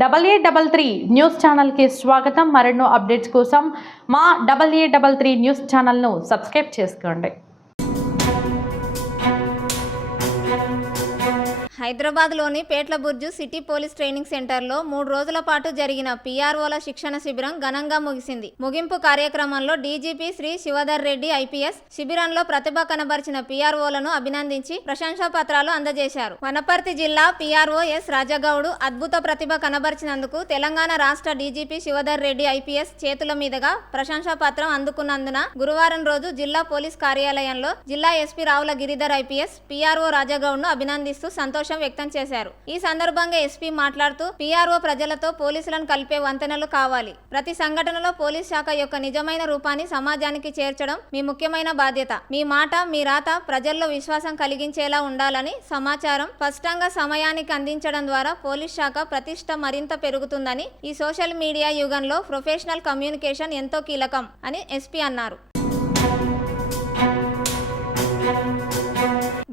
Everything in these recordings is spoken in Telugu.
Double A double three news ఛానల్కి స్వాగతం. మరెన్నో అప్డేట్స్ కోసం మా double A double three news ఛానల్ను సబ్స్క్రైబ్ చేసుకోండి. హైదరాబాద్లోని Petla Burju city police training సెంటర్లో మూడు రోజుల పాటు జరిగిన పీఆర్ఓల శిక్షణ శిబిరం ఘనంగా ముగిసింది. ముగింపు కార్యక్రమంలో డీజీపీ శ్రీ శివధర్ రెడ్డి ఐపీఎస్ శిబిరంలో ప్రతిభ కనబరిచిన పీఆర్ఓలను అభినందించి ప్రశంసా పత్రాలు అందజేశారు. వనపర్తి జిల్లా పీఆర్ఓ ఎస్ రాజగౌడు అద్భుత ప్రతిభ కనబరిచినందుకు తెలంగాణ రాష్ట్ర డీజీపీ శివధర్ రెడ్డి ఐపీఎస్ చేతుల మీదుగా ప్రశంసా పత్రం అందుకున్నందున గురువారం రోజు జిల్లా పోలీస్ కార్యాలయంలో జిల్లా SP Ravula Giridhar IPS PRO రాజగౌడ్ను అభినందిస్తూ సంతోషం వ్యక్తం చేశారు. ఈ సందర్భంగా ఎస్పీ మాట్లాడుతూ పీఆర్ఓ ప్రజలతో పోలీసులను కలిపే వంతెనలు కావాలి. ప్రతి సంఘటనలో పోలీస్ శాఖ యొక్క నిజమైన రూపాన్ని సమాజానికి చేర్చడం మీ ముఖ్యమైన బాధ్యత. మీ మాట మీ రాత ప్రజల్లో విశ్వాసం కలిగించేలా ఉండాలని సమాచారం స్పష్టంగా సమయానికి అందించడం ద్వారా పోలీస్ శాఖ ప్రతిష్ట మరింత పెరుగుతుందని ఈ సోషల్ మీడియా యుగంలో ప్రొఫెషనల్ కమ్యూనికేషన్ ఎంతో కీలకం అని ఎస్పీ అన్నారు.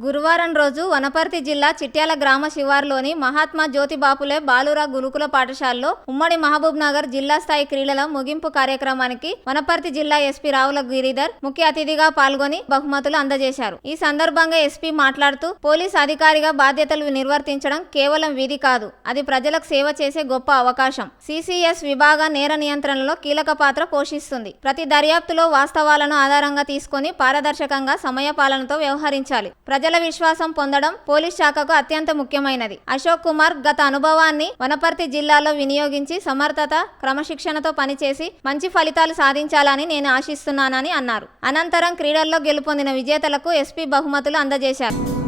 గురువారం రోజు వనపర్తి జిల్లా చిట్యాల గ్రామ శివార్లోని మహాత్మా జ్యోతిబాపులే బాలురా గురుకుల పాఠశాలలో ఉమ్మడి మహబూబ్ నగర్ జిల్లా స్థాయి క్రీడల ముగింపు కార్యక్రమానికి వనపర్తి జిల్లా ఎస్పీ రావుల గిరిధర్ ముఖ్య అతిథిగా పాల్గొని బహుమతులు అందజేశారు. ఈ సందర్భంగా ఎస్పీ మాట్లాడుతూ పోలీస్ అధికారిగా బాధ్యతలు నిర్వర్తించడం కేవలం విధి కాదు అది ప్రజలకు సేవ చేసే గొప్ప అవకాశం. సిసిఎస్ విభాగ నేర నియంత్రణలో కీలక పాత్ర పోషిస్తుంది. ప్రతి దర్యాప్తులో వాస్తవాలను ఆధారంగా తీసుకొని పారదర్శకంగా సమయపాలనతో వ్యవహరించాలి. ప్రజల విశ్వాసం పొందడం పోలీస్ శాఖకు అత్యంత ముఖ్యమైనది. అశోక్ కుమార్ గత అనుభవాన్ని వనపర్తి జిల్లాలో వినియోగించి సమర్థత క్రమశిక్షణతో పనిచేసి మంచి ఫలితాలు సాధించాలని నేను ఆశిస్తున్నానని అన్నారు. అనంతరం క్రీడల్లో గెలుపొందిన విజేతలకు ఎస్పీ బహుమతులు అందజేశారు.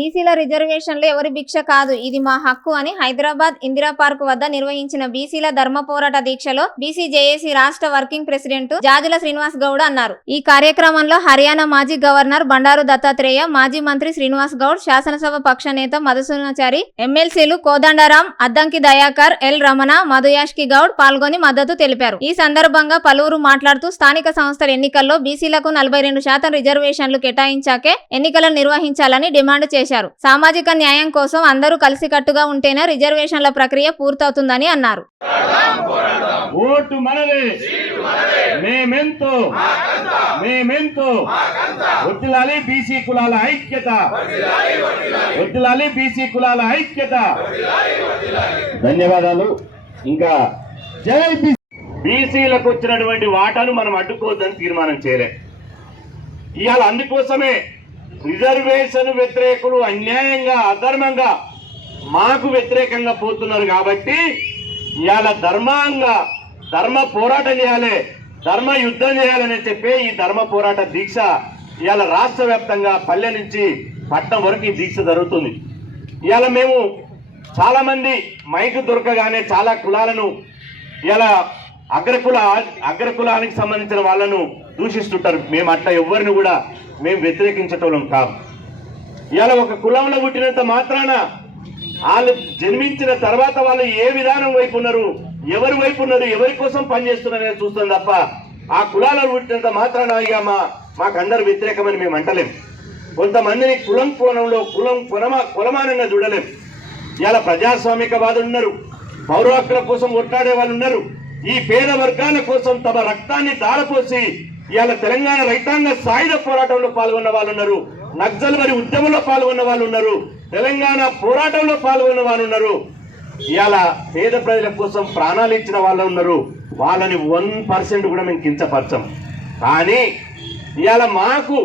బీసీల రిజర్వేషన్లు ఎవరి భిక్ష కాదు. ఇది మా హక్కు అని హైదరాబాద్ ఇందిరా పార్క్ వద్ద నిర్వహించిన బీసీల ధర్మ పోరాట దీక్షలో బీసీ జేఏసీ రాష్ట్ర వర్కింగ్ ప్రెసిడెంట్ జాజుల శ్రీనివాస్ గౌడ్ అన్నారు. ఈ కార్యక్రమంలో హర్యానా మాజీ గవర్నర్ బండారు దత్తాత్రేయ మాజీ మంత్రి శ్రీనివాస్ గౌడ్ శాసనసభ పక్ష నేత మధుసూనాచారి ఎమ్మెల్సీలు కోదండరాం అద్దంకి దయాకర్ ఎల్ రమణ మధుయాష్కి గౌడ్ పాల్గొని మద్దతు తెలిపారు. ఈ సందర్భంగా పలువురు మాట్లాడుతూ స్థానిక సంస్థల ఎన్నికల్లో బీసీలకు నలభై రెండు శాతం రిజర్వేషన్లు కేటాయించాకే ఎన్నికలను నిర్వహించాలని డిమాండ్ చేశారు. సామాజిక న్యాయం కోసం అందరూ కలిసికట్టుగా ఉంటేనే రిజర్వేషన్ల ప్రక్రియ పూర్తవుతుందని అన్నారు. ఓటు మేమెంతో. మేమెంతో. వడ్డిలాలి బీసీ కులాల ఐక్యత. వడ్డిలాలి బీసీ కులాల ఐక్యత. ధన్యవాదాలు. ఇంకా జై బీసీలకు వచ్చినటువంటి వాటాను మనం అడ్డుకోవద్దని తీర్మానం చేయలే. ఇవాళ అందుకోసమే రిజర్వేషన్ వ్యతిరేకులు అన్యాయంగా అధర్మంగా మాకు వ్యతిరేకంగా పోతున్నారు కాబట్టి ఇవాళ ధర్మంగా ధర్మ పోరాటం చేయాలి ధర్మ యుద్ధం చేయాలని చెప్పి ఈ ధర్మ పోరాట దీక్ష ఇవాళ రాష్ట్ర వ్యాప్తంగా పల్లె నుంచి పట్టణం వరకు ఈ దీక్ష జరుగుతుంది. ఇవాళ మేము చాలామంది మైకు దొరకగానే చాలా కులాలను ఇలా అగ్రకుల అగ్రకులానికి సంబంధించిన వాళ్ళను దూషిస్తుంటారు. మేము అట్లా ఎవరిని కూడా మేము వ్యతిరేకించటం కాదు. ఇలా ఒక కులంలో పుట్టినంత మాత్రాన వాళ్ళు జన్మించిన తర్వాత వాళ్ళు ఏ విధానం వైపు ఉన్నారు ఎవరి వైపు ఉన్నారు ఎవరి కోసం పనిచేస్తున్నారని చూస్తాం తప్ప ఆ కులాలను పుట్టినంత మాత్రాన ఇక మా మాకందరు వ్యతిరేకమని మేము అంటలేం. కొంతమందిని కులం కోణంలో కులం కులమా కులమానంగా చూడలేం. ఇలా ప్రజాస్వామికవాదులు ఉన్నారు పౌర హక్కుల కోసం కొట్లాడే వాళ్ళు ఉన్నారు ఈ పేద వర్గాల కోసం తమ రక్తాన్ని దారపోసి ఇవాళ తెలంగాణ రైతాంగ సాయుధ పోరాటంలో పాల్గొన్న వాళ్ళు ఉన్నారు నక్సల్ మరి ఉద్యమంలో పాల్గొన్న వాళ్ళు ఉన్నారు తెలంగాణ పోరాటంలో పాల్గొన్న వాళ్ళు ఉన్నారు ఇవాళ పేద ప్రజల కోసం ప్రాణాలు ఇచ్చిన వాళ్ళు ఉన్నారు. వాళ్ళని వన్ పర్సెంట్ కూడా మేము కించపరచం. కానీ ఇవాళ మాకు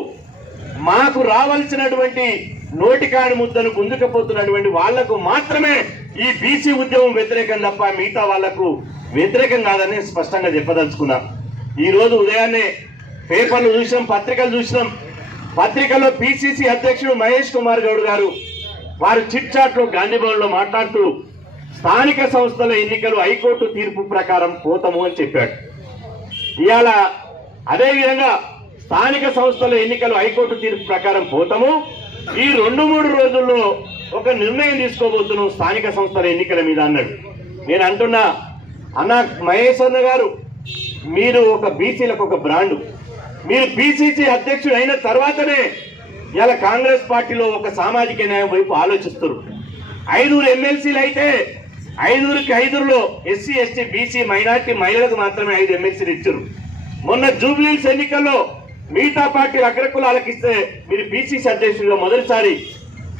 మాకు రావాల్సినటువంటి నోటికాని ముద్దను గుంజుకపోతున్నటువంటి వాళ్ళకు మాత్రమే ఈ బీసీ ఉద్యమం వ్యతిరేకం తప్ప మిగతా వాళ్ళకు వ్యతిరేకం కాదని స్పష్టంగా చెప్పదలుచుకున్నాం. ఈరోజు ఉదయాన్నే పేపర్లు చూసినాం పత్రికలు చూసినాం. పత్రికలో పిసిసి అధ్యక్షుడు మహేష్ కుమార్ గౌడ్ గారు వారు చిట్ చాట్లో గాంధీభవన్లో మాట్లాడుతూ స్థానిక సంస్థల ఎన్నికలు హైకోర్టు తీర్పు ప్రకారం పోతాము అని చెప్పాడు. ఇవాళ అదేవిధంగా స్థానిక సంస్థల ఎన్నికలు హైకోర్టు తీర్పు ప్రకారం పోతాము. ఈ రెండు మూడు రోజుల్లో ఒక నిర్ణయం తీసుకోబోతున్నాం స్థానిక సంస్థల ఎన్నికల మీద అన్నాడు. నేను అంటున్నా అన్న మహేష్ అన్న గారు మీరు ఒక బీసీలకు ఒక బ్రాండు. మీరు బీసీసీ అధ్యక్షుడు అయిన తర్వాతనే ఇలా కాంగ్రెస్ పార్టీలో ఒక సామాజిక న్యాయం వైపు ఆలోచిస్తారు. ఐదుగురు ఎమ్మెల్సీలు అయితే ఐదుగురికి ఐదుగురులో ఎస్సీ ఎస్టీ బీసీ మైనార్టీ మహిళలకు మాత్రమే ఐదు ఎమ్మెల్సీలు ఇచ్చారు. మొన్న జూబ్లీస్ ఎన్నికల్లో మిగతా పార్టీలు అగ్రకులాలకు ఇస్తే మీరు బీసీసీ అధ్యక్షుడిలో మొదటిసారి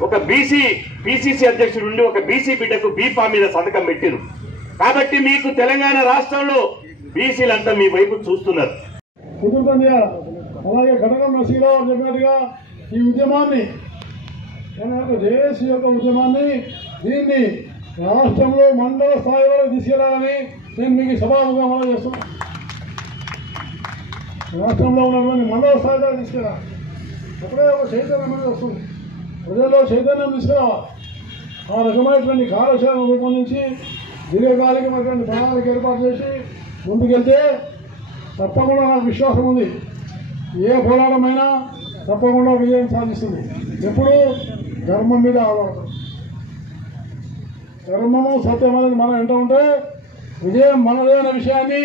ఒక బీసీ పిసిసి అధ్యక్షుడు ఉండి ఒక బీసీ బిడ్డకు బీఫా మీద సంతకం పెట్టిరు. కాబట్టి మీకు తెలంగాణ రాష్ట్రంలో బీసీలంతా మీ వైపు చూస్తున్నారు. కుదురుతుంది అలాగే ఘటన నసీరావు చెప్పినట్టుగా ఈ ఉద్యమాన్ని యొక్క జేఏసీ యొక్క ఉద్యమాన్ని దీన్ని రాష్ట్రంలో మండల స్థాయి వరకు తీసుకెళ్ళాలని నేను మీకు సభాముఖంగా చేస్తున్నాను. రాష్ట్రంలో ఉన్నటువంటి మండల స్థాయి వరకు తీసుకెళ్ళాలి. అప్పుడే ఒక చైతన్యం అనేది వస్తుంది. ప్రజల్లో చైతన్యం తీసుకురావాలి. ఆ రకమైనటువంటి కార్యాచరణ రూపొందించి దీర్ఘకాలికమైనటువంటి ప్రణాళిక ఏర్పాటు చేసి ముందుకెళ్తే తప్పకుండా నాకు విశ్వాసం ఉంది. ఏ పోరాటమైనా తప్పకుండా విజయం సాధిస్తుంది. ఎప్పుడు ధర్మం మీద ఆధారపడి ధర్మము సత్యం అనేది మనం ఎంత ఉంటే విజయం మనదే అనే విషయాన్ని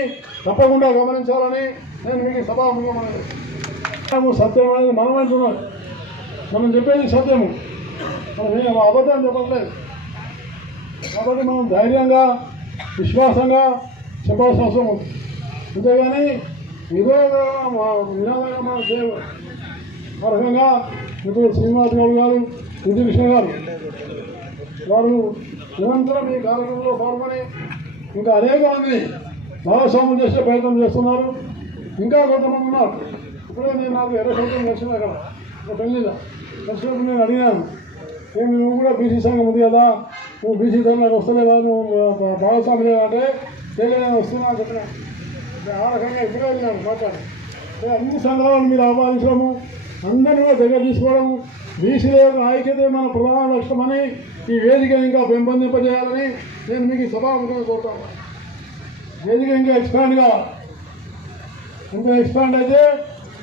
తప్పకుండా గమనించాలని నేను మీకు సభాముఖం సత్యం అనేది మనం అంటున్నాం. మనం చెప్పేది సత్యము. మనం ఏం అబద్ధం చెప్పట్లేదు. కాబట్టి మనం ధైర్యంగా విశ్వాసంగా చెప్పాల్సిన అవసరం ఉంది. అంతేగాని విధంగా విధానంగా మన దేవ రకంగా ఇప్పుడు శ్రీనివాస్ గౌడ్ గారు విజయ కృష్ణ గారు వారు నిరంతరం ఈ కార్యక్రమంలో పాల్గొని ఇంకా అనేక మంది భాగస్వామ్యం చేసే ప్రయత్నం చేస్తున్నారు. ఇంకా కొంతమంది ఉన్నారు. ఇప్పుడే నేను నాకు ఎర్ర సంవత్సరం వచ్చినా కదా. ఒక పెళ్ళిలో వచ్చినప్పుడు నేను అడిగాను. ఏమి నువ్వు కూడా బీసీ సంఘం ఉంది కదా. నువ్వు బీసీ సంఘానికి వస్తలేదా నువ్వు భాగస్వామి లేదా అంటే తెలియదు వస్తున్నా అని చెప్పిన ఆ రకంగా ఇప్పుడే వెళ్ళాను మాట్లాడి. అన్ని సంఘాలను మీరు ఆపాదించడము అందరినీ కూడా దగ్గర తీసుకోవడము బీసీల యొక్క ఐక్యతే మన ప్రధాన లక్ష్యమని ఈ వేదికను ఇంకా పెంపొందింపజేయాలని నేను మీకు సభాముఖంగా కోరుతాను వేదిక ఇంకా ఎక్స్పాండ్గా కావాలి ఎంత ఎక్స్పాండ్ అయితే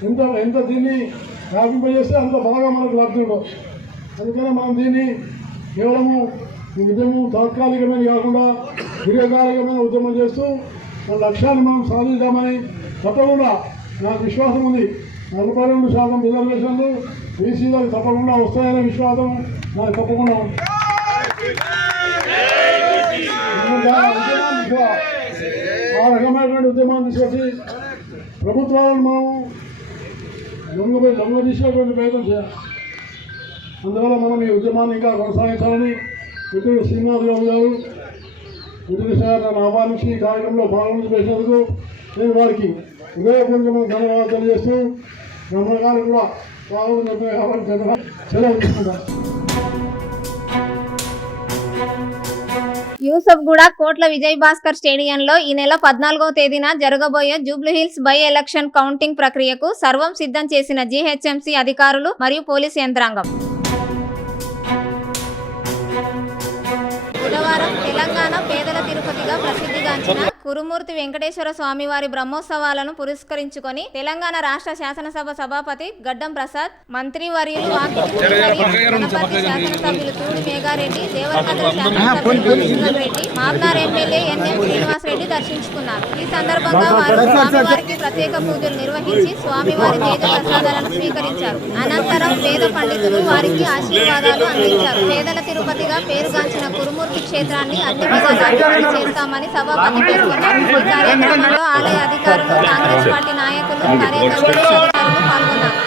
ఎంత ఎంత దీన్ని వ్యాపింపజేస్తే అంత బాగా మనకు లబ్ధి ఉండదు అందుకని మనం దీన్ని కేవలము ఈ ఉద్యమం తాత్కాలికమైన కాకుండా దీర్ఘకాలికమైన ఉద్యమం చేస్తూ మన లక్ష్యాన్ని మనం సాధిద్దామని తప్పకుండా నాకు విశ్వాసం ఉంది. నలభై రెండు శాతం రిజర్వేషన్లు బీసీలకు తప్పకుండా వస్తాయనే విశ్వాసం నాకు తప్పకుండా ఉంది. ఆ ఆ రకమైనటువంటి ఉద్యమాన్ని తీసుకొచ్చి ప్రభుత్వాలను మనం దొంగ దొంగ తీసేటువంటి ప్రయత్నం చేయాలి. అందువల్ల మనం ఈ ఉద్యమాన్ని ఇంకా కొనసాగించాలని మిత్రుడు శ్రీనివాసరావు గారు మిత్రుడు సార్ నన్ను ఆహ్వానించి ఈ కార్యక్రమంలో పాల్గొని చేసినందుకు నేను వారికి హృదయపూర్వకమైన ధన్యవాదాలు తెలియజేస్తూ బ్రహ్మగారు కూడా స్వాగతం చెప్పే కాబట్టి ధన్యవాదాలు. సెలవు తీసుకుంటాను యూసఫ్గూడ కోట్ల విజయ్ భాస్కర్ స్టేడియంలో ఈ నెల పద్నాలుగో తేదీన జరగబోయే జూబ్లీహిల్స్ బై ఎలక్షన్ కౌంటింగ్ ప్రక్రియకు సర్వం సిద్ధం చేసిన జీహెచ్ఎంసీ అధికారులు మరియు పోలీస్ యంత్రాంగం తెలంగాణ పేదల తిరుపతిగా ప్రసిద్ధిగాంచిన కురుమూర్తి వెంకటేశ్వర స్వామివారి బ్రహ్మోత్సవాలను పురస్కరించుకొని తెలంగాణ రాష్ట్ర శాసనసభ సభాపతి గడ్డం ప్రసాద్ మంత్రివర్యులు వాకిటి శాసనసభ్యులు తూడి మేఘారెడ్డి దేవరకద్ర శాసనసభ్యులు Reddy Mamnoor MLA N M Srinivas Reddy దర్శించుకున్నారు. ఈ సందర్భంగా వారు స్వామివారికి ప్రత్యేక పూజలు నిర్వహించి స్వామివారి తేజ ప్రసాదాలను స్వీకరించారు. అనంతరం వేద పండితులు వారికి ఆశీర్వాదాలు అందించారు. పేదల తిరుపతిగా పేరుగాంచిన కురుమూర్తి క్షేత్రాన్ని అభివృద్ధి చేస్తామని సభాపతి పేర్కొన్నారు. కార్యక్రమంలో ఆలయ అధికారులు కాంగ్రెస్ పార్టీ నాయకులు కార్యకర్తలు పాల్గొన్నారు.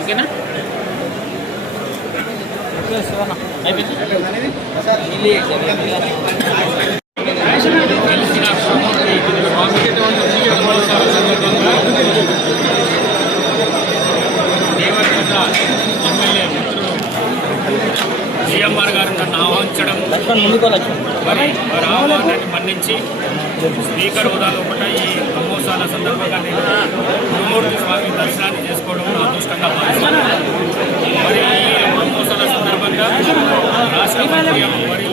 ఓకేనా? దేవరకొండ జిఎంఆర్ గారు నన్ను ఆహ్వానించడం మరి వారి ఆహ్వానాన్ని మన్నించి స్పీకర్ హోదాలో కూడా ఈ బ్రహ్మోత్సవాల సందర్భంగా నేను గురుమూర్తి స్వామి దర్శనాన్ని చేసుకోవడం నా అదృష్టంగా భావిస్తున్నాను. మరి ఈ బ్రహ్మోత్సవాల సందర్భంగా రాష్ట్ర మంత్రి మరి